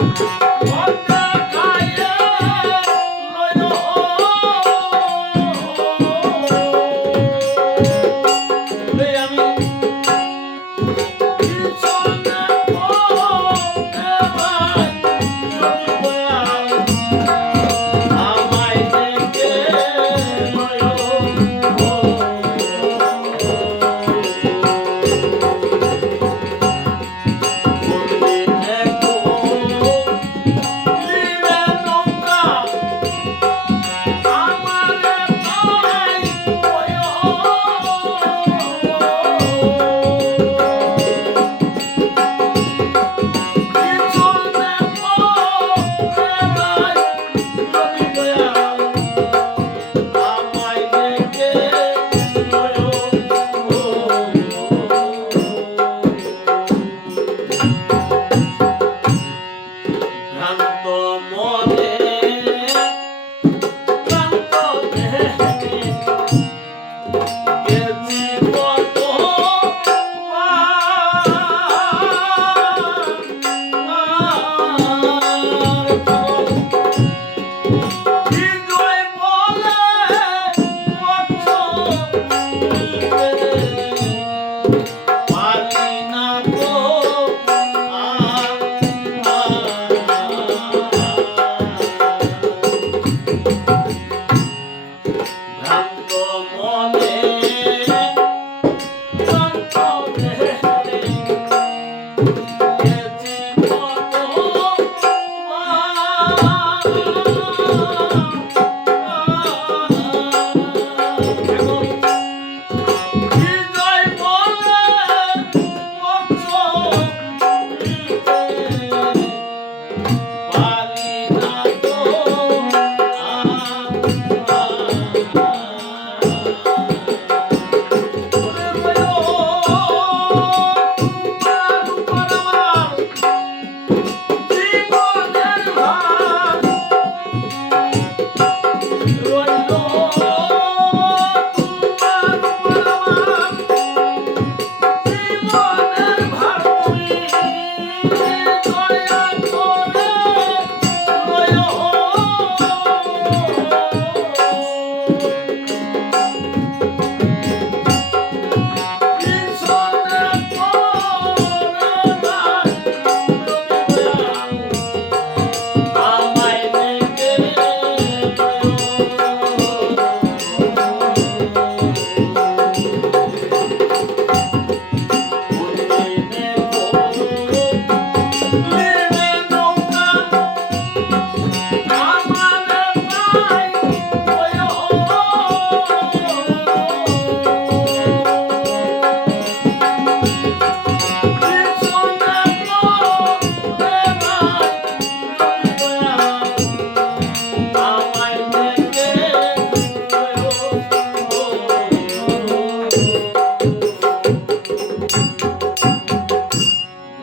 Thank okay. you.